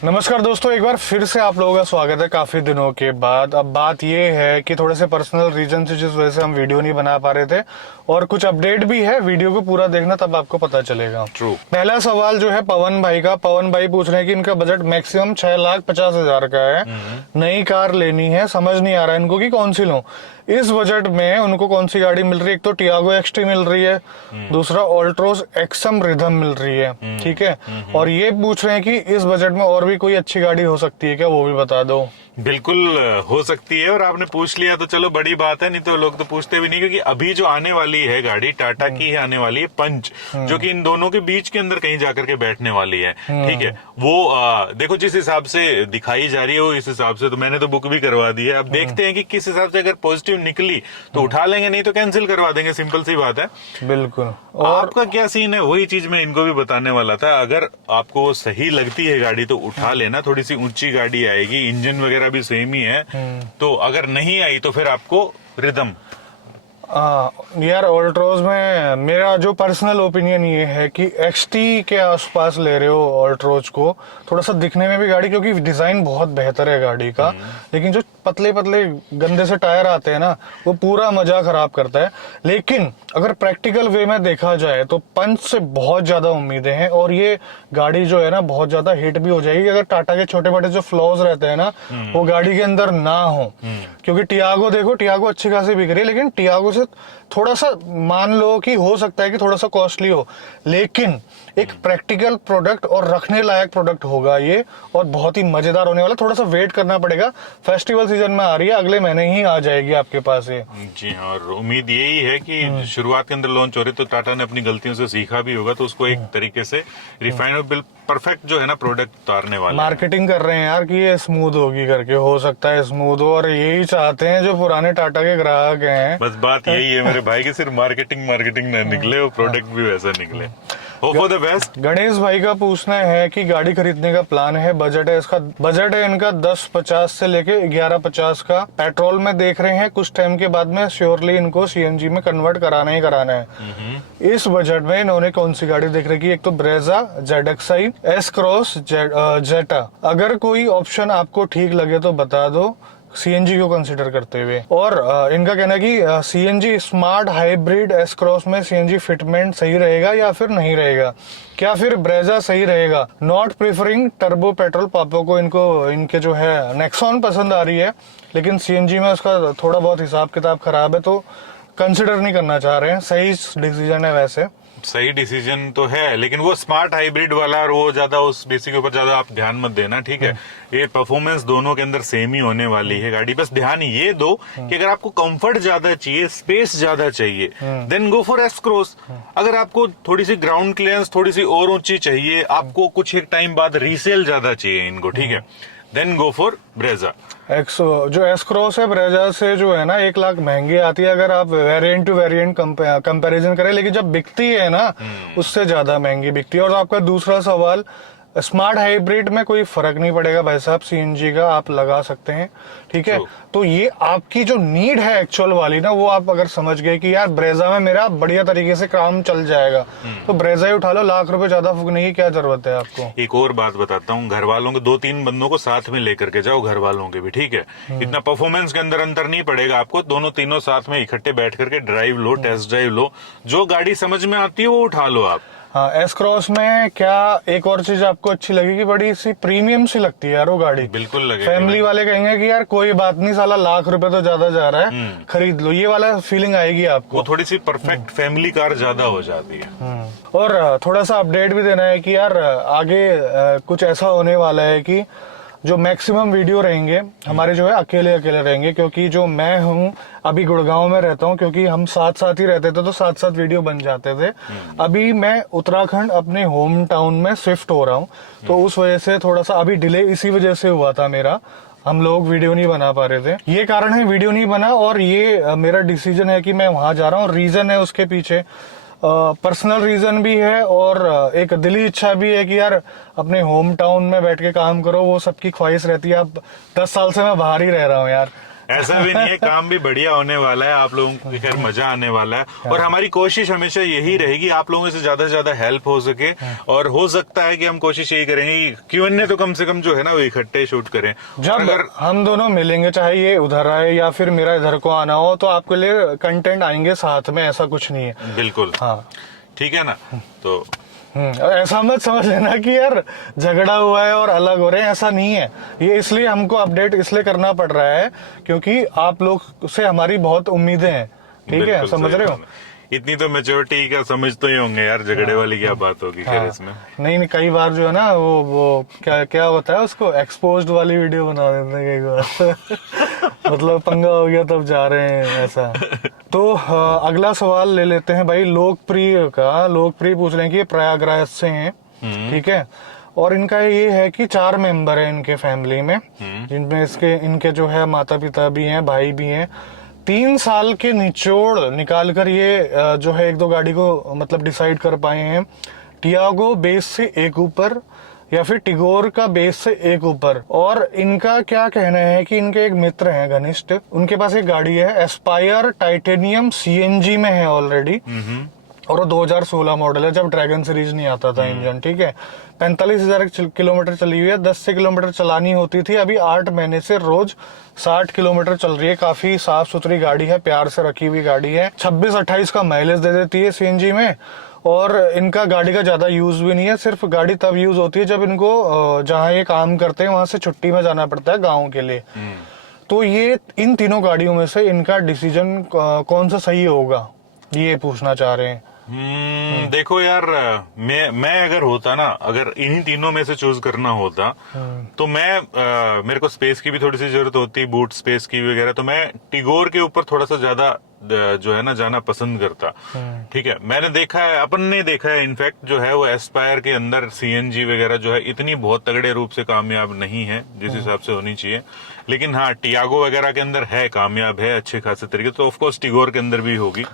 नमस्कार दोस्तों, एक बार फिर से आप लोगों का स्वागत है काफी दिनों के बाद। अब बात ये है कि थोड़े से पर्सनल रीजन से जिस वजह से हम वीडियो नहीं बना पा रहे थे और कुछ अपडेट भी है, वीडियो को पूरा देखना तब आपको पता चलेगा। True. पहला सवाल जो है पवन भाई का। पवन भाई पूछ रहे हैं कि इनका बजट मैक्सिमम 6,50,000 का है, नई कार लेनी है, समझ नहीं आ रहा है इनको कि कौन सी लूं। इस बजट में उनको कौन सी गाड़ी मिल रही है? एक तो टियागो एक्सटी मिल रही है, दूसरा ऑल्ट्रोज एक्सम रिदम मिल रही है, ठीक है। और ये पूछ रहे हैं कि इस बजट में और भी कोई अच्छी गाड़ी हो सकती है क्या, वो भी बता दो। बिल्कुल हो सकती है, और आपने पूछ लिया तो चलो बड़ी बात है, नहीं तो लोग तो पूछते भी नहीं। क्योंकि अभी जो आने वाली है गाड़ी टाटा की है, आने वाली है पंच, जो कि इन दोनों के बीच के अंदर कहीं जाकर के बैठने वाली है, ठीक है। वो देखो जिस हिसाब से दिखाई जा रही है वो इस हिसाब से तो मैंने तो बुक भी करवा दी है। अब देखते हैं कि किस हिसाब से अगर पॉजिटिव निकली तो उठा लेंगे, नहीं तो कैंसिल करवा देंगे, सिंपल सी बात है। बिल्कुल। और आपका क्या सीन है, वही चीज मैं इनको भी बताने वाला था। अगर आपको सही लगती है गाड़ी तो उठा लेना, थोड़ी सी ऊंची गाड़ी आएगी, इंजन वगैरह भी सेम ही है। तो अगर नहीं आई तो फिर आपको रिदम। यार ऑल्ट्रोज में मेरा जो पर्सनल ओपिनियन ये है कि एक्सटी के आसपास ले रहे हो ऑल्ट्रोज को, थोड़ा सा दिखने में भी गाड़ी, क्योंकि डिजाइन बहुत बेहतर है गाड़ी का, लेकिन जो पतले पतले गंदे से टायर आते हैं ना, वो पूरा मजा खराब करता है। लेकिन अगर प्रैक्टिकल वे में देखा जाए तो पंच से बहुत ज्यादा उम्मीदें हैं, और ये गाड़ी जो है ना बहुत ज्यादा हिट भी हो जाएगी अगर टाटा के छोटे मोटे जो फ्लॉज रहते हैं ना वो गाड़ी के अंदर ना हो। क्योंकि टियागो देखो, टियागो अच्छी खासी बिक रही है, लेकिन टियागो से थोड़ा सा मान लो कि हो सकता है कि थोड़ा सा कॉस्टली हो, लेकिन एक प्रैक्टिकल प्रोडक्ट और रखने लायक प्रोडक्ट होगा ये, और बहुत ही मजेदार होने वाला। थोड़ा सा वेट करना पड़ेगा, फेस्टिवल सीजन में आ रही है, अगले महीने ही आ जाएगी आपके पास ये। जी हाँ, और उम्मीद यही है कि शुरुआत के अंदर लॉन्च हो रही तो टाटा ने अपनी गलतियों से सीखा भी होगा, तो उसको एक तरीके से रिफाइन और बिल परफेक्ट जो है ना प्रोडक्ट उतारने वाले मार्केटिंग कर रहे हैं यार कि ये स्मूथ होगी करके, हो सकता है स्मूथ हो, और यही चाहते हैं जो पुराने टाटा के ग्राहक हैं। बस बात यही है मेरे भाई की, सिर्फ मार्केटिंग न निकले और प्रोडक्ट भी वैसा निकले। Hope for the best. Ganesh भाई का पूछना है कि गाड़ी खरीदने का प्लान है, बजट है इनका 10,50 से लेके 11,50 का। पेट्रोल में देख रहे हैं, कुछ टाइम के बाद में श्योरली इनको सीएनजी में कन्वर्ट कराना ही कराना है। इस बजट में इन्होंने कौन सी गाड़ी देख रखी है? एक तो ब्रेजा, जेडएक्साई, एस क्रॉस, जेटा। अगर कोई ऑप्शन आपको ठीक लगे तो बता दो, सीएनजी को कंसीडर करते हुए। और इनका कहना है कि CNG smart hybrid S cross में सीएनजी फिटमेंट सही रहेगा या फिर नहीं रहेगा, क्या फिर ब्रेजा सही रहेगा। नॉट प्रेफरिंग टर्बो पेट्रोल, पापा को इनके जो है नेक्सॉन पसंद आ रही है, लेकिन सीएनजी में उसका थोड़ा बहुत हिसाब किताब खराब है, तो कंसिडर नहीं करना चाह रहे हैं। सही डिसीजन है वैसे, सही डिसीजन तो है, लेकिन वो स्मार्ट हाइब्रिड वाला और वो ज्यादा उस बेसिक के ऊपर ज्यादा आप ध्यान मत देना, ठीक है। ये परफॉर्मेंस दोनों के अंदर सेम ही होने वाली है गाड़ी। बस ध्यान ये दो कि अगर आपको कंफर्ट ज्यादा चाहिए, स्पेस ज्यादा चाहिए, then go for S cross. अगर आपको थोड़ी सी ग्राउंड क्लियरेंस थोड़ी सी और ऊंची चाहिए, आपको कुछ एक टाइम बाद रीसेल ज्यादा चाहिए इनको, ठीक है, देन गो फॉर ब्रेजा। जो एस क्रॉस है ब्रेजा से जो है ना 1 लाख महंगी आती है अगर आप वेरिएंट टू वेरिएंट कंपैरिजन करें, लेकिन जब बिकती है ना उससे ज्यादा महंगी बिकती है। और आपका दूसरा सवाल, स्मार्ट हाइब्रिड में कोई फर्क नहीं पड़ेगा भाई साहब, सीएनजी का आप लगा सकते हैं, ठीक है। तो ये आपकी जो नीड है एक्चुअल वाली ना, वो आप अगर समझ गए कि यार ब्रेजा में मेरा बढ़िया तरीके से काम चल जाएगा, तो ब्रेजा ही उठा लो। लाख रुपए ज्यादा फूकने की क्या जरूरत है आपको। एक और बात बताता हूँ, घर वालों के 2-3 बंदों को साथ में लेकर के जाओ, घर वालों के भी, ठीक है। इतना परफॉर्मेंस के अंदर अंतर नहीं पड़ेगा आपको, दोनों तीनों साथ में इकट्ठे बैठ करके ड्राइव लो, टेस्ट ड्राइव लो, जो गाड़ी समझ में आती है वो उठा लो आप। हाँ, एस क्रॉस में क्या एक और चीज आपको अच्छी लगेगी, बड़ी सी प्रीमियम सी लगती है यार वो गाड़ी। बिल्कुल लगेगी। फैमिली वाले कहेंगे कि यार कोई बात नहीं, साला लाख रुपए तो ज्यादा जा रहा है, खरीद लो, ये वाला फीलिंग आएगी आपको। वो थोड़ी सी परफेक्ट फैमिली कार ज्यादा हो जाती है। और थोड़ा सा अपडेट भी देना है कि यार आगे कुछ ऐसा होने वाला है कि जो मैक्सिमम वीडियो रहेंगे हमारे जो है अकेले रहेंगे, क्योंकि जो मैं हूँ अभी गुड़गांव में रहता हूँ, क्योंकि हम साथ ही रहते थे तो साथ वीडियो बन जाते थे। अभी मैं उत्तराखंड अपने होम टाउन में शिफ्ट हो रहा हूँ, तो उस वजह से थोड़ा सा अभी डिले इसी वजह से हुआ था मेरा, हम लोग वीडियो नहीं बना पा रहे थे, ये कारण है वीडियो नहीं बना। और ये मेरा डिसीजन है कि मैं वहां जा रहा हूँ, रीजन है उसके पीछे पर्सनल रीजन भी है, और एक दिली इच्छा भी है कि यार अपने होम टाउन में बैठ के काम करो, वो सबकी ख्वाहिश रहती है। अब 10 साल से मैं बाहर ही रह रहा हूँ यार, ऐसा भी नहीं है, काम भी बढ़िया होने वाला है, आप लोगों को खैर मजा आने वाला है। और हमारी कोशिश हमेशा यही रहेगी आप लोगों से ज्यादा हेल्प हो सके, और हो सकता है कि हम कोशिश यही करेंगे Q&A तो कम से कम जो है ना वो इकट्ठे शूट करें। जब अगर हम दोनों मिलेंगे, चाहे ये उधर आए या फिर मेरा इधर को आना हो, तो आपके लिए कंटेंट आएंगे साथ में, ऐसा कुछ नहीं है। बिल्कुल हाँ, ठीक है ना। तो और ऐसा मत समझ लेना कि यार झगड़ा हुआ है और अलग हो रहे हैं, ऐसा नहीं है। ये इसलिए हमको अपडेट इसलिए करना पड़ रहा है क्योंकि आप लोग से हमारी बहुत उम्मीदें हैं, ठीक है, बिल्कुल समझ सही रहे हो। बात है। इतनी तो मेच्योरिटी का समझ तो ही होंगे यार, झगड़े वाली क्या बात होगी खैर इसमें। नहीं, कई बार जो है ना वो क्या क्या होता है, उसको एक्सपोज्ड वाली वीडियो बना देते हैं कई बार। मतलब पंगा हो गया तब जा रहे हैं, ऐसा। तो अगला सवाल ले लेते हैं भाई लोकप्रिय का। लोकप्रिय पूछ रहे हैं कि ये प्रयागराज से हैं, ठीक है, और इनका ये है कि 4 मेंबर है इनके फैमिली में, जिनमें इनके जो है माता पिता भी हैं, भाई भी हैं। 3 साल के निचोड़ निकाल कर ये जो है 1-2 गाड़ी को मतलब डिसाइड कर पाए हैं। टियागो बेस से एक ऊपर या फिर टिगोर का बेस से एक ऊपर। और इनका क्या कहना है कि इनके एक मित्र हैं घनिष्ठ, उनके पास एक गाड़ी है एस्पायर टाइटेनियम CNG में है ऑलरेडी, और वो 2016 मॉडल है, जब ड्रैगन सीरीज नहीं आता था इंजन, ठीक है। 45,000 किलोमीटर चली हुई है, 10 से किलोमीटर चलानी होती थी, अभी 8 महीने से रोज 60 किलोमीटर चल रही है। काफी साफ सुथरी गाड़ी है, प्यार से रखी हुई गाड़ी है। 26-28 का माइलेज दे देती है CNG में, और इनका गाड़ी का ज्यादा यूज भी नहीं है। सिर्फ गाड़ी तब यूज होती है जब इनको जहाँ ये काम करते हैं वहां से छुट्टी में जाना पड़ता है गाँव के लिए। तो ये इन तीनों गाड़ियों में से इनका डिसीजन कौन सा सही होगा, ये पूछना चाह रहे हैं। देखो यार, मैं अगर होता ना, अगर इन्हीं तीनों में से चूज करना होता तो मेरे को स्पेस की भी थोड़ी सी जरूरत होती, बूट स्पेस की वगैरह, तो मैं टिगोर के ऊपर थोड़ा सा ज्यादा जो है ना जाना पसंद करता। ठीक है, मैंने देखा है, अपन ने देखा है इनफैक्ट जो है वो एस्पायर के अंदर CNG वगैरह जो है इतनी बहुत तगड़े रूप से कामयाब नहीं है जिस हिसाब से होनी चाहिए। लेकिन हाँ, टियागो वगैरह के अंदर है, कामयाब है अच्छे खासे तरीके, तो ऑफकोर्स टिगोर के अंदर भी होगी।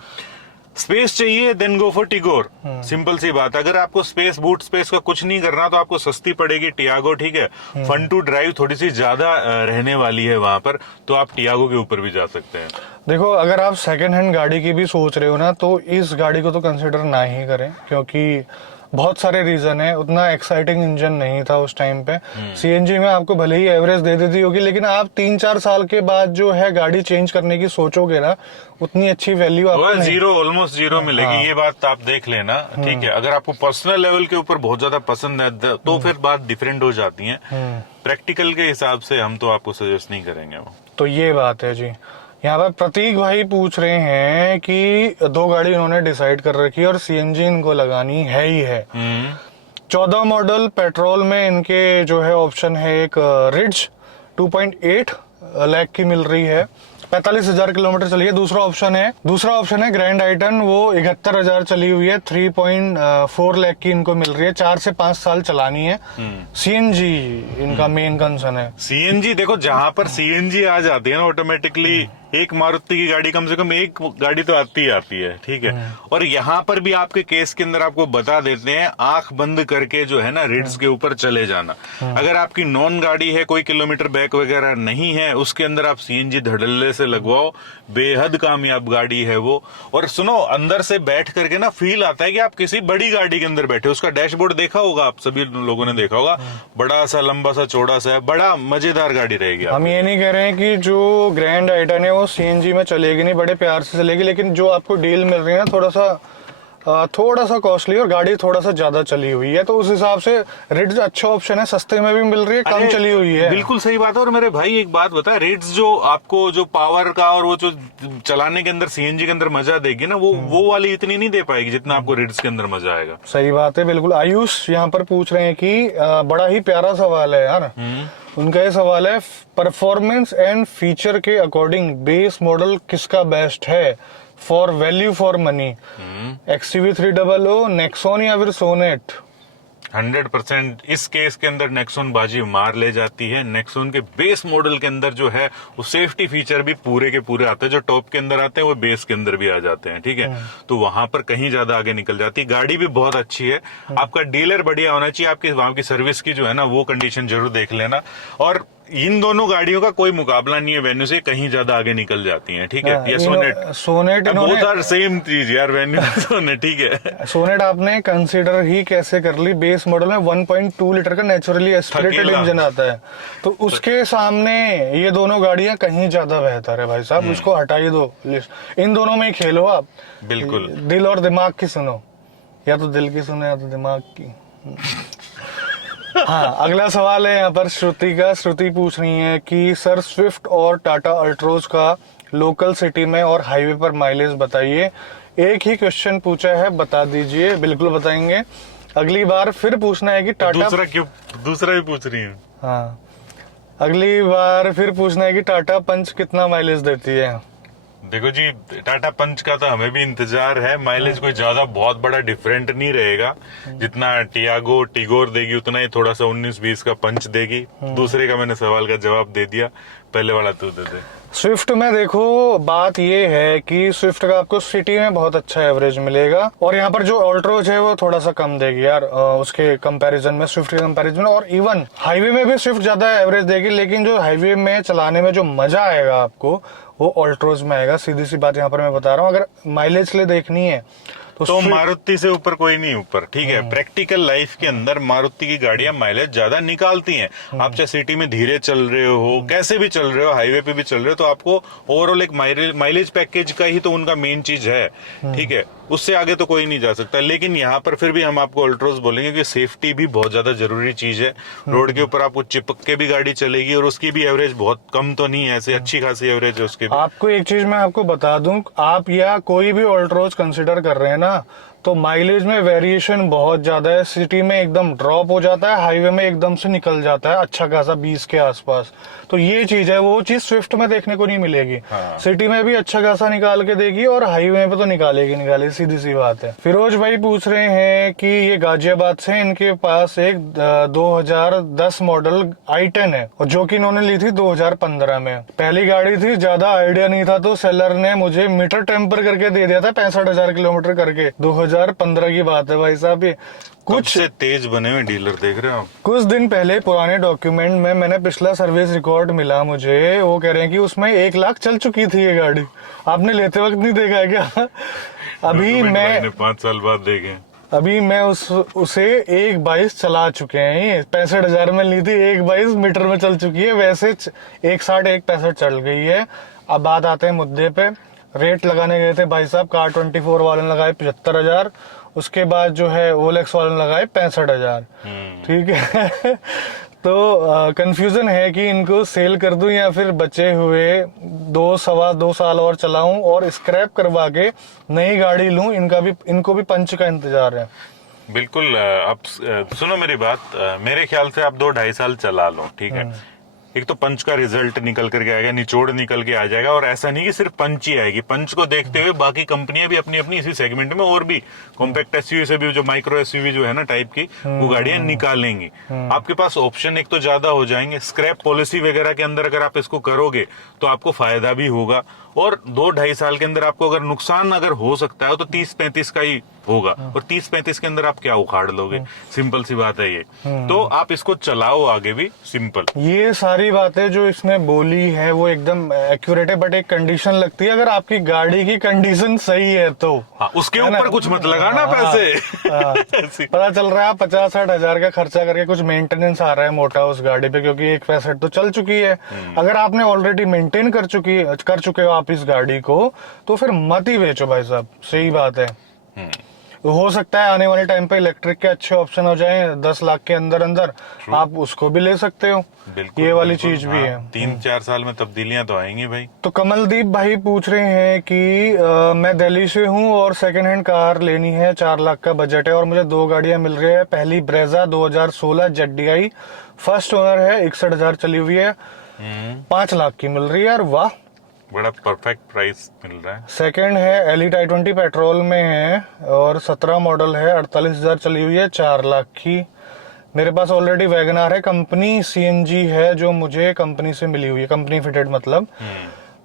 स्पेस चाहिए then go for Tigor, simple सी बात। अगर आपको स्पेस, बूट स्पेस का कुछ नहीं करना तो आपको सस्ती पड़ेगी टियागो, ठीक है। फन टू ड्राइव थोड़ी सी ज्यादा रहने वाली है वहां पर, तो आप टियागो के ऊपर भी जा सकते हैं। देखो, अगर आप सेकंड हैंड गाड़ी की भी सोच रहे हो ना, तो इस गाड़ी को तो कंसिडर ना ही करें, क्योंकि बहुत सारे रीजन है। उतना एक्साइटिंग इंजन नहीं था उस टाइम पे। CNG में आपको भले ही एवरेज दे देती होगी, लेकिन आप 3-4 साल के बाद जो है गाड़ी चेंज करने की सोचोगे ना, उतनी अच्छी वैल्यू आपको जीरो, ऑलमोस्ट जीरो मिलेगी। ये बात आप देख लेना, ठीक है। अगर आपको पर्सनल लेवल के ऊपर बहुत ज्यादा पसंद है तो फिर बात डिफरेंट हो जाती है। प्रैक्टिकल के हिसाब से हम तो आपको सजेस्ट नहीं करेंगे वो। तो ये बात है जी। यहाँ पर प्रतीक भाई पूछ रहे हैं कि 2 गाड़ी इन्होंने डिसाइड कर रखी है और CNG इनको लगानी है ही है। 14 मॉडल पेट्रोल में इनके जो है ऑप्शन है, एक रिड्ज 2.8 लाख की मिल रही है, 45,000 किलोमीटर चली है। दूसरा ऑप्शन है ग्रैंड आइटन, वो 71,000 चली हुई है, 3.4 लाख की इनको मिल रही है, 4 से 5 साल चलानी है। CNG इनका मेन कंसर्न है। CNG देखो, जहां पर CNG आ जाती है ना ऑटोमेटिकली, एक मारुति की गाड़ी कम से कम एक गाड़ी तो आती है, ठीक है। और यहाँ पर भी आपके केस के अंदर आपको बता देते हैं, आंख बंद करके जो है ना रिड्स के ऊपर चले जाना। अगर आपकी नॉन गाड़ी है, कोई किलोमीटर बैक वगैरह नहीं है, उसके अंदर आप CNG धड़ल्ले से लगवाओ, बेहद कामयाब गाड़ी है वो। और सुनो, अंदर से बैठ करके ना फील आता है कि आप किसी बड़ी गाड़ी के अंदर बैठे। उसका डैशबोर्ड देखा होगा, आप सभी लोगों ने देखा होगा, बड़ा सा, लंबा सा, चौड़ा सा है, बड़ा मजेदार गाड़ी रहेगी। हम ये नहीं कह रहे हैं कि जो ग्रैंड आइटन है वो CNG में चलेगी नहीं, बड़े प्यार से चलेगी, लेकिन जो आपको डील मिल रही है ना, थोड़ा सा कॉस्टली और गाड़ी थोड़ा सा ज्यादा चली हुई है, तो उस हिसाब से रिड्स अच्छा ऑप्शन है, सस्ते में भी मिल रही है, कम चली हुई है। बिल्कुल सही बात है। और मेरे भाई एक बात बता, रिड्स जो आपको जो पावर का और वो जो चलाने के अंदर CNG के अंदर मजा देगी ना, वो वाली इतनी नहीं दे पाएगी जितना आपको रिड्स के अंदर मजा आएगा। सही बात है, बिल्कुल। आयुष यहाँ पर पूछ रहे हैं कि बड़ा ही प्यारा सवाल है यार। उनका ये सवाल है, परफॉर्मेंस एंड फीचर के अकॉर्डिंग बेस मॉडल किसका बेस्ट है for value for money? XUV 300, Nexon या फिर सोनेट? 100% इस केस के अंदर नेक्सॉन बाजी मार ले जाती है। नेक्सॉन के बेस मॉडल के अंदर जो है वो सेफ्टी फीचर भी पूरे के पूरे आते हैं, जो टॉप के अंदर आते हैं वो बेस के अंदर भी आ जाते हैं, ठीक है। तो वहां पर कहीं ज्यादा आगे निकल जाती है। गाड़ी भी बहुत अच्छी है, आपका डीलर बढ़िया होना चाहिए, आपकी वहां की सर्विस की जो है ना वो कंडीशन जरूर देख लेना। और इन दोनों गाड़ियों का कोई मुकाबला नहीं है, वेन्यू से कहीं ज्यादा आगे निकल जाती हैं, ठीक है। ये सोनेट बोथ आर सेम चीज यार, वेन्यू सोनेट, ठीक है। सोनेट आपने कंसीडर ही कैसे कर ली, बेस मॉडल में 1.2 लीटर का नेचुरली एस्पिरेटेड इंजन आता है, तो उसके सामने ये दोनों गाड़ियां कहीं ज्यादा बेहतर है भाई साहब। उसको हटाई दो लिस्ट, इन दोनों में ही खेलो आप। बिल्कुल, दिल और दिमाग की सुनो, या तो दिल की सुनो या तो दिमाग की। हाँ, अगला सवाल है यहाँ पर श्रुति का। श्रुति पूछ रही है कि सर स्विफ्ट और टाटा अल्ट्रोज का लोकल सिटी में और हाईवे पर माइलेज बताइए। एक ही क्वेश्चन पूछा है, बता दीजिए। बिल्कुल बताएंगे। अगली बार फिर पूछना है कि टाटा, दूसरा क्यों, दूसरा भी पूछ रही हूँ। हाँ, अगली बार फिर पूछना है कि टाटा पंच कितना माइलेज देती है। देखो जी, टाटा पंच का तो हमें भी इंतजार है। माइलेज कोई ज्यादा बहुत बड़ा डिफरेंट नहीं रहेगा, जितना टियागो टिगोर देगी उतना ही थोड़ा सा 19-20 का पंच देगी। दूसरे का मैंने सवाल का जवाब दे दिया, पहले वाला तू दे दे। स्विफ्ट में देखो, बात ये है कि स्विफ्ट का आपको सिटी में बहुत अच्छा एवरेज मिलेगा, और यहाँ पर जो अल्ट्रोज है वो थोड़ा सा कम देगी यार उसके कंपैरिजन में, स्विफ्ट के कंपैरिजन में। और इवन हाईवे में भी स्विफ्ट ज्यादा एवरेज देगी, लेकिन जो हाईवे में चलाने में जो मजा आएगा आपको वो अल्ट्रोज में आएगा। सीधी सी बात यहाँ पर मैं बता रहा हूँ। अगर माइलेज के लिए देखनी है तो मारुति से ऊपर कोई नहीं ऊपर, ठीक है। प्रैक्टिकल लाइफ के अंदर मारुति की गाड़ियां माइलेज ज्यादा निकालती हैं। आप चाहे सिटी में धीरे चल रहे हो, कैसे भी चल रहे हो, हाईवे पे भी चल रहे हो, तो आपको ओवरऑल एक माइलेज पैकेज का ही तो उनका मेन चीज है, ठीक है। उससे आगे तो कोई नहीं जा सकता। लेकिन यहाँ पर फिर भी हम आपको अल्ट्रोज बोलेंगे कि सेफ्टी भी बहुत ज्यादा जरूरी चीज है। रोड के ऊपर आपको चिपक के भी गाड़ी चलेगी, और उसकी भी एवरेज बहुत कम तो नहीं है, ऐसे अच्छी खासी एवरेज है उसकी भी। आपको एक चीज मैं आपको बता दूं, आप या कोई भी अल्ट्रोज कंसिडर कर रहे हैं ना, तो माइलेज में वेरिएशन बहुत ज्यादा है। सिटी में एकदम ड्रॉप हो जाता है, हाईवे में एकदम से निकल जाता है अच्छा खासा 20 के आसपास। तो ये चीज है, वो चीज स्विफ्ट में देखने को नहीं मिलेगी। हाँ। सिटी में भी अच्छा खासा निकाल के देगी, और हाईवे पे तो निकालेगी, सीधी सी बात है। फिरोज भाई पूछ रहे हैं कि ये गाजियाबाद से, इनके पास एक 2010 मॉडल i10 है, और जो कि इन्होंने ली थी 2015 में। पहली गाड़ी थी, ज्यादा आइडिया नहीं था, तो सेलर ने मुझे मीटर टेम्पर करके दे दिया था 65,000 किलोमीटर करके। 2015 की बात है भाई साहब। ये कुछ से तेज बने हुए डीलर देख रहे हो आप। कुछ दिन पहले पुराने डॉक्यूमेंट में मैंने पिछला सर्विस रिकॉर्ड मिला मुझे, वो कह रहे हैं कि उसमें 1 लाख चल चुकी थी ये गाड़ी। आपने लेते वक्त नहीं देखा है क्या? अभी मैं 5 साल बाद देखे। अभी मैं उसे 1.22 चला चुके हैं। ये 65,000 में ली थी, 1.22 मीटर में चल चुकी है। वैसे 1.60 1.65 चल गई है। अब बात आते हैं मुद्दे पे। रेट लगाने गए थे भाई साहब, कार 24 वाले ने लगाए 75,000, उसके बाद जो है ओलेक्स वाले ने लगाए 65,000, ठीक है। तो कंफ्यूजन है कि इनको सेल कर दूं या फिर बचे हुए 2 साल और चलाऊं और स्क्रैप करवा के नई गाड़ी लूं। इनको भी पंच का इंतजार है। बिल्कुल। अब सुनो मेरी बात, मेरे ख्याल से आप 2-2.5 साल चला लो, ठीक है। एक तो पंच का रिजल्ट निकल करके आएगा, निचोड़ निकल के आ जाएगा। और ऐसा नहीं कि सिर्फ पंच ही आएगी, पंच को देखते हुए बाकी कंपनियां भी अपनी अपनी इसी सेगमेंट में और भी कॉम्पैक्ट एसयूवी से भी, जो माइक्रो एसयूवी जो है ना टाइप की, वो गाड़ियां निकालेंगी। आपके पास ऑप्शन एक तो ज्यादा हो जाएंगे। स्क्रैप पॉलिसी वगैरह के अंदर अगर आप इसको करोगे तो आपको फायदा भी होगा, और 2-2.5 साल के अंदर आपको अगर नुकसान अगर हो सकता है तो 30-35 का ही होगा। और 30-35 के अंदर आप क्या उखाड़ लोगे? सिंपल सी बात है ये। तो आप इसको चलाओ आगे भी, सिंपल। ये सारी बातें जो इसने बोली है वो एकदम एक्यूरेट है, बट एक कंडीशन लगती है, अगर आपकी गाड़ी की कंडीशन सही है तो। हाँ, उसके ऊपर कुछ मत लगाना पैसे। पता चल रहा है 50-60 हजार का खर्चा करके कुछ मेंटेनेंस आ रहा है मोटा उस गाड़ी पे, क्योंकि 1.65 तो चल चुकी है। अगर आपने ऑलरेडी मेंटेन कर चुके हो आप इस गाड़ी को, तो फिर मत ही बेचो भाई साहब। सही बात है। हो सकता है आने वाले टाइम पे इलेक्ट्रिक के अच्छे ऑप्शन हो जाएं 10 लाख के अंदर अंदर, आप उसको भी ले सकते हो। ये वाली चीज भी है। 3-4 साल में तब्दीलियां तो आएंगी भाई। तो कमलदीप भाई पूछ रहे हैं कि मैं दिल्ली से हूँ और सेकंड हैंड कार लेनी है, 4 लाख का बजट है, और मुझे 2 गाड़ियां मिल रही है। पहली ब्रेजा 2016 ZDI, फर्स्ट ओनर है, 61,000 चली हुई है, 5 लाख की मिल रही है यार। वाह, बड़ा परफेक्ट प्राइस मिल रहा है। सेकंड है एलिट i20 पेट्रोल में है, और 17 मॉडल है, 48,000 चली हुई है, 4 लाख की। मेरे पास ऑलरेडी वैगनार है, कंपनी CNG है, जो मुझे कंपनी से मिली हुई है, कंपनी फिटेड मतलब।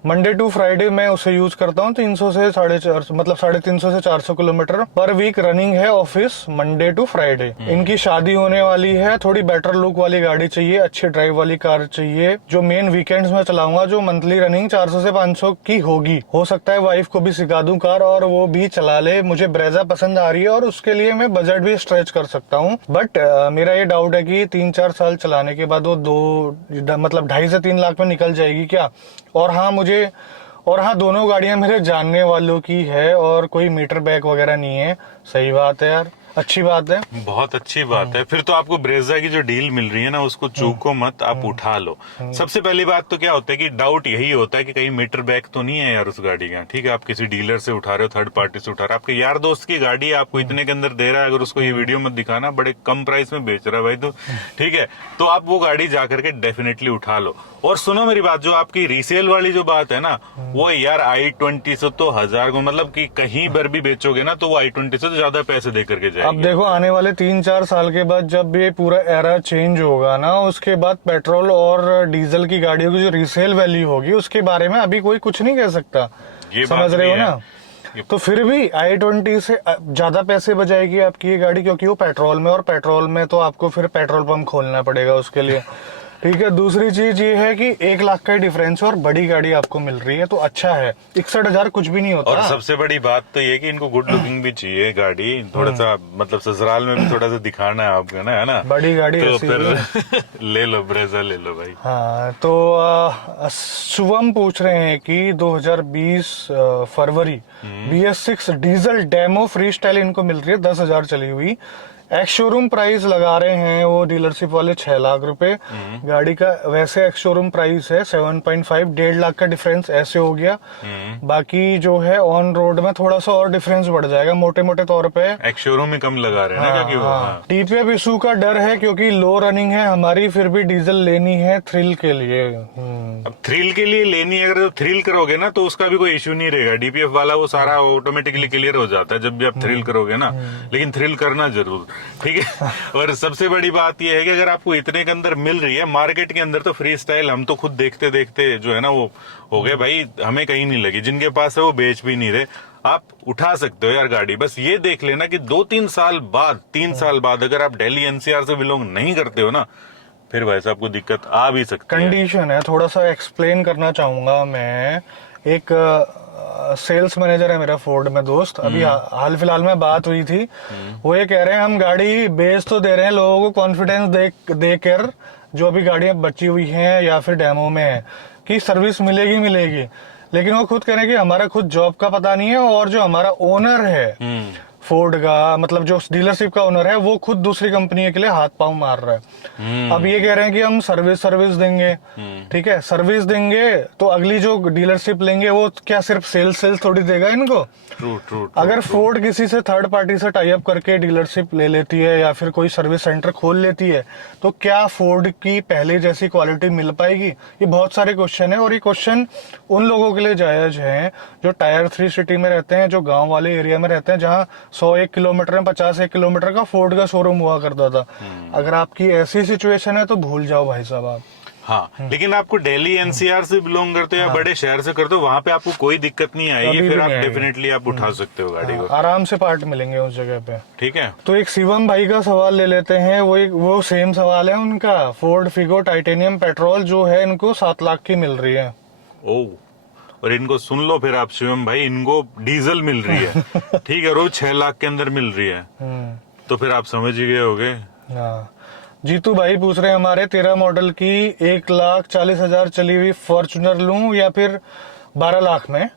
मंडे टू फ्राइडे मैं उसे यूज करता हूँ 300 से 450 मतलब 350 से 400 किलोमीटर पर वीक रनिंग है ऑफिस मंडे टू फ्राइडे। इनकी शादी होने वाली है, थोड़ी बेटर लुक वाली गाड़ी चाहिए, अच्छी ड्राइव वाली कार चाहिए जो मेन वीकेंड्स में चलाऊंगा, जो मंथली रनिंग 400 से 500 की होगी। हो सकता है वाइफ को भी सिखा दूं कार और वो भी चला ले। मुझे ब्रेजा पसंद आ रही है और उसके लिए मैं बजट भी स्ट्रेच कर सकता हूँ, बट मेरा ये डाउट है कि 3-4 साल चलाने के बाद वो 2.5 से 3 लाख में निकल जाएगी क्या। और हाँ दोनों गाड़ियां मेरे जानने वालों की है और कोई मीटर बैक वगैरह नहीं है। सही बात है यार, अच्छी बात है, बहुत अच्छी बात है। फिर तो आपको ब्रेजा की जो डील मिल रही है ना उसको चूको मत, आप उठा लो। सबसे पहली बात तो क्या होता है कि डाउट यही होता है कि कहीं मीटर बैक तो नहीं है यार उस गाड़ी का। ठीक है, आप किसी डीलर से उठा रहे हो, थर्ड पार्टी से उठा रहे हो, आपके यार दोस्त की गाड़ी है, आपको इतने के अंदर दे रहा है, अगर उसको ये वीडियो मत दिखाना, बड़े कम प्राइस में बेच रहा है भाई तो ठीक है, तो आप वो गाड़ी जाकर के डेफिनेटली उठा लो। और सुनो मेरी बात, जो आपकी रीसेल वाली जो बात है ना, वो यार i20 से तो 1000 को मतलब कि कहीं पर भी बेचोगे ना तो वो i20 से तो ज्यादा पैसे दे करके जाएगी। अब देखो आने वाले 3-4 साल के बाद जब ये पूरा एरा चेंज होगा ना, उसके बाद पेट्रोल और डीजल की गाड़ियों की जो रीसेल वैल्यू होगी उसके बारे में अभी कोई कुछ नहीं कह सकता, समझ रहे हो ना। तो फिर भी i20 से ज्यादा पैसे बचाएगी आपकी ये गाड़ी, क्योंकि वो पेट्रोल में, और पेट्रोल में तो आपको फिर पेट्रोल पंप खोलना पड़ेगा उसके लिए। ठीक है, दूसरी चीज ये है कि 1 लाख का डिफरेंस और बड़ी गाड़ी आपको मिल रही है तो अच्छा है। 61,000 कुछ भी नहीं होता। और सबसे बड़ी बात तो ये कि इनको गुड लुकिंग भी चाहिए गाड़ी, थोड़ा सा मतलब ससुराल में भी थोड़ा सा दिखाना है आपको ना, है ना। बड़ी गाड़ी तो ऐसी फिर ले लो, ब्रेजा ले लो भाई। हाँ, तो शुभम पूछ रहे हैं कि 2020 फरवरी BS6 diesel demo free style इनको मिल रही है 10,000 चली हुई। एक्स शोरूम प्राइस लगा रहे हैं वो डीलरशिप वाले 6 लाख रुपए गाड़ी का। वैसे एक्स शोरूम प्राइस है 7.5, 1.5 लाख का डिफरेंस ऐसे हो गया। बाकी जो है ऑन रोड में थोड़ा सा और डिफरेंस बढ़ जाएगा मोटे मोटे तौर पे। एक्स शोरूम ही कम लगा रहे हैं ना, क्योंकि वो टीपीएफ इशू का डर है क्योंकि लो रनिंग है हमारी, फिर भी डीजल लेनी है थ्रिल के लिए। अब थ्रिल के लिए लेनी है, अगर थ्रिल करोगे ना तो उसका भी कोई इश्यू नहीं रहेगा, डीपीएफ वाला वो सारा ऑटोमेटिकली क्लियर हो जाता है जब भी आप थ्रिल करोगे ना। लेकिन थ्रिल करना जरूर, ठीक है। और सबसे बड़ी बात यह है कि अगर आपको इतने के अंदर मिल रही है मार्केट के अंदर, तो फ्री स्टाइल हम तो खुद देखते देखते जो है ना वो हो गए भाई, हमें कहीं नहीं लगी। जिनके पास है वो बेच भी नहीं रहे। आप उठा सकते हो यार गाड़ी, बस ये देख लेना कि 2-3 साल बाद, 3 साल बाद अगर आप दिल्ली एनसीआर से बिलोंग नहीं करते हो ना, फिर भाई साहब को दिक्कत आ भी सकती है। कंडीशन है, थोड़ा सा एक्सप्लेन करना चाहूंगा मैं। एक सेल्स मैनेजर है मेरा फोर्ड में दोस्त, अभी हाल फिलहाल में बात हुई थी। वो ये कह रहे हैं हम गाड़ी बेच तो दे रहे हैं, लोगों को कॉन्फिडेंस देकर जो अभी गाड़ियां बची हुई हैं या फिर डेमो में है कि सर्विस मिलेगी, लेकिन वो खुद कह रहे हैं कि हमारा खुद जॉब का पता नहीं है और जो हमारा ओनर है फोर्ड का, मतलब जो डीलरशिप का ओनर है, वो खुद दूसरी कंपनी के लिए हाथ पांव मार रहा है। अब ये कह रहे हैं कि हम सर्विस देंगे, ठीक है, सर्विस देंगे तो अगली जो डीलरशिप लेंगे वो क्या सिर्फ सेल्स थोड़ी देगा इनको। ट्रू। अगर फोर्ड किसी से थर्ड पार्टी से टाई अप करके डीलरशिप ले लेती है या फिर कोई सर्विस सेंटर खोल लेती है तो क्या फोर्ड की पहले जैसी क्वालिटी मिल पाएगी? ये बहुत सारे क्वेश्चन है, और ये क्वेश्चन उन लोगों के लिए जायज है जो टायर 3 सिटी में रहते हैं, जो गांव वाले एरिया में रहते हैं, जहां 101 किलोमीटर में 51 किलोमीटर का फोर्ड का शोरूम हुआ करता था। अगर आपकी ऐसी सिचुएशन है तो भूल जाओ भाई साहब आप। हाँ, लेकिन आपको दिल्ली एनसीआर से बिलोंग करते हो या बड़े शहर से करते हो, वहां पे आपको कोई दिक्कत नहीं आएगी, फिर आप डेफिनेटली आप उठा सकते हो गाड़ी को, आराम से पार्ट मिलेंगे उस जगह पे। ठीक है। तो एक शिवम भाई का सवाल ले लेते हैं, वो सेम सवाल है उनका। फोर्ड फिगो टाइटेनियम पेट्रोल जो है इनको 7 लाख की मिल रही है। ओ, और इनको सुन लो फिर आप शिवम भाई, इनको डीजल मिल रही है ठीक है, रोज 6 लाख के अंदर मिल रही है, तो फिर आप समझ ही गए होगे। हाँ, जीतू भाई पूछ रहे हैं हमारे 13 मॉडल की 1,40,000 चली हुई फॉर्च्यूनर लूं या फिर 12 लाख में,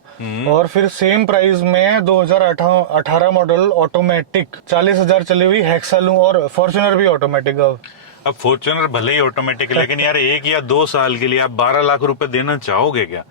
और फिर सेम प्राइस में 2018 मॉडल ऑटोमेटिक 40,000 चली हुई हेक्सा लूं, और फॉर्च्यूनर भी ऑटोमेटिक। अब फॉर्च्यूनर भले ही ऑटोमेटिक है, लेकिन यार 1 या 2 साल के लिए आप 12 लाख रुपए देना चाहोगे क्या?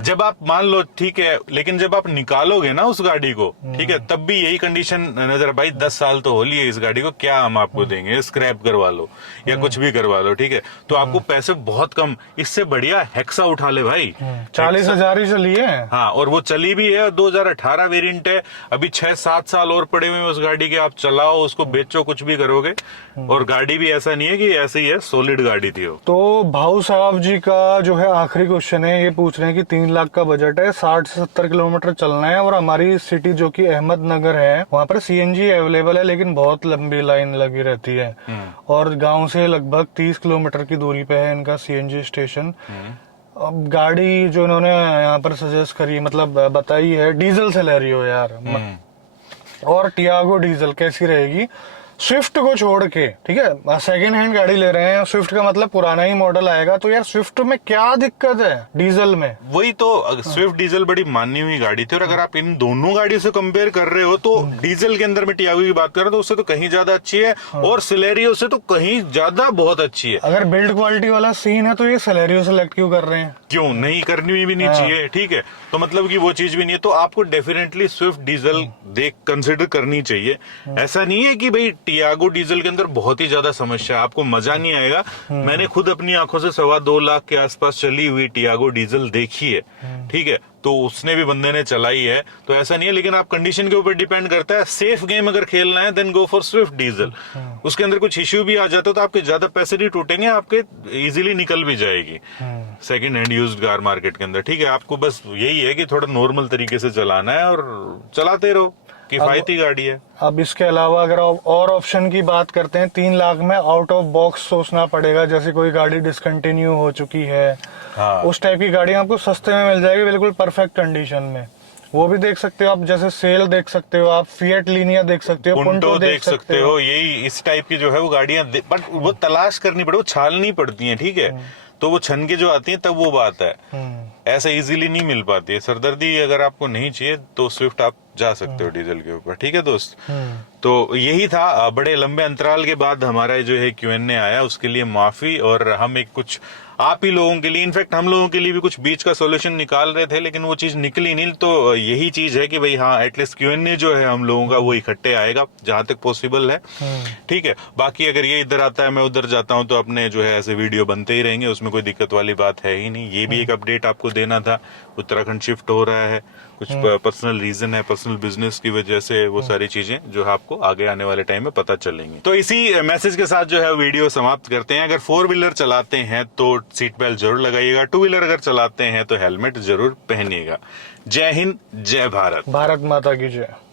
जब आप मान लो ठीक है, लेकिन जब आप निकालोगे ना उस गाड़ी को, ठीक है, तब भी यही कंडीशन नजर, भाई 10 साल तो हो लिए इस गाड़ी को, क्या हम आपको देंगे, स्क्रैप करवा लो या कुछ भी करवा लो, ठीक है, तो आपको पैसे बहुत कम, इससे बढ़िया हेक्सा उठा ले भाई। 40,000 ही चली है। हाँ, और वो चली भी है, 2018 वेरिएंट है, अभी 6-7 साल और पड़े हुए उस गाड़ी के, आप चलाओ उसको, बेचो, कुछ भी करोगे, और गाड़ी भी ऐसा नहीं है कि ऐसे ही है, सॉलिड गाड़ी थी वो। तो भाऊ साहब जी का जो है आखिरी क्वेश्चन है, ये पूछ रहे हैं कि 3 लाख का बजट है, 60 से 70 किलोमीटर चलना है। और हमारी सिटी जो कि अहमदनगर है, वहाँ पर सीएनजी अवेलेबल है, लेकिन बहुत लंबी लाइन लगी रहती है। और गांव से लगभग 30 किलोमीटर की दूरी पे है इनका सीएनजी स्टेशन। अब गाड़ी जो इन्होंने यहाँ पर सजेस्ट करी, मतलब बताई है, डीजल से ले रही हो यार। और टियागो डीजल कैसी रहेगी? स्विफ्ट को छोड़ के, ठीक है, सेकेंड हैंड गाड़ी ले रहे हैं, स्विफ्ट का मतलब पुराना ही मॉडल आएगा, तो यार स्विफ्ट में क्या दिक्कत है डीजल में? वही तो, स्विफ्ट डीजल बड़ी मानी हुई गाड़ी थी, और अगर आप इन दोनों गाड़ियों से कंपेयर कर रहे हो तो डीजल के अंदर में टियागो की बात कर रहे हो तो उससे तो कहीं ज्यादा अच्छी है, और सिलेरियो से तो कहीं ज्यादा बहुत अच्छी है। अगर बिल्ड क्वालिटी वाला सीन है तो ये सिलेरियो सेलेक्ट क्यों कर रहे हैं? क्यों नहीं करनी भी नहीं चाहिए, ठीक है। तो मतलब कि वो चीज भी नहीं है, तो आपको डेफिनेटली स्विफ्ट डीजल देख कंसिडर करनी चाहिए। ऐसा नहीं है कि भाई टियागो डीजल के अंदर बहुत ही ज्यादा समस्या है, आपको मजा नहीं आएगा। मैंने खुद अपनी आंखों से 2.25 लाख के आसपास चली हुई टियागो डीजल देखी है, ठीक है, तो उसने भी बंदे ने चलाई है, तो ऐसा नहीं है। लेकिन आप कंडीशन के ऊपर डिपेंड करता है। सेफ गेम अगर खेलना है then go for Swift diesel. उसके अंदर कुछ इश्यू भी आ जाता है तो आपके ज्यादा पैसे नहीं टूटेंगे, आपके इजीली निकल भी जाएगी second hand used car market के अंदर, ठीक है। आपको बस यही है कि थोड़ा नॉर्मल तरीके से चलाना है और चलाते रहो, किफायती गाड़ी है। अब इसके अलावा अगर और ऑप्शन की बात करते हैं, 3 लाख में आउट ऑफ बॉक्स सोचना पड़ेगा। जैसे कोई गाड़ी डिसकंटिन्यू हो चुकी है, हाँ। उस टाइप की गाड़ी आपको सस्ते में मिल जाएगी, बिल्कुल परफेक्ट कंडीशन में। वो भी देख सकते हो आप, जैसे सेल देख सकते हो आप, फिएट लीनिया देख सकते हो, पुंटो देख सकते हो। यही इस टाइप की जो है वो गाड़ियां, बट वो तलाश करनी पड़े, वो छालनी पड़ती है, ठीक है। तो वो छन के जो आती है तब वो बात है, ऐसा इजीली नहीं मिल पाती है। सरदर्दी अगर आपको नहीं चाहिए तो स्विफ्ट आप जा सकते हो डीजल के ऊपर, ठीक है दोस्त। तो यही था, बड़े लंबे अंतराल के बाद हमारा जो है Q&A आया, उसके लिए माफी। और हम एक कुछ आप ही लोगों के लिए, इनफैक्ट हम लोगों के लिए भी कुछ बीच का सॉल्यूशन निकाल रहे थे, लेकिन वो चीज निकली नहीं। तो यही चीज है कि भाई हाँ, एटलीस्ट Q&A जो है हम लोगों का वो इकट्ठे आएगा जहां तक पॉसिबल है, ठीक है। बाकी अगर ये इधर आता है मैं उधर जाता हूं तो अपने जो है ऐसे वीडियो बनते ही रहेंगे, उसमें कोई दिक्कत वाली बात है ही नहीं। ये भी एक अपडेट आपको देना था। उत्तराखंड शिफ्ट हो रहा है, कुछ पर्सनल रीजन है, पर्सनल बिजनेस की वजह से, वो सारी चीजें जो है आपको आगे आने वाले टाइम में पता चलेंगी। तो इसी मैसेज के साथ जो है वीडियो समाप्त करते हैं। अगर 4 व्हीलर चलाते हैं तो सीट बेल्ट जरूर लगाइएगा, 2 व्हीलर अगर चलाते हैं तो हेलमेट जरूर पहनिएगा। जय हिंद, जय भारत। भारत माता की जय।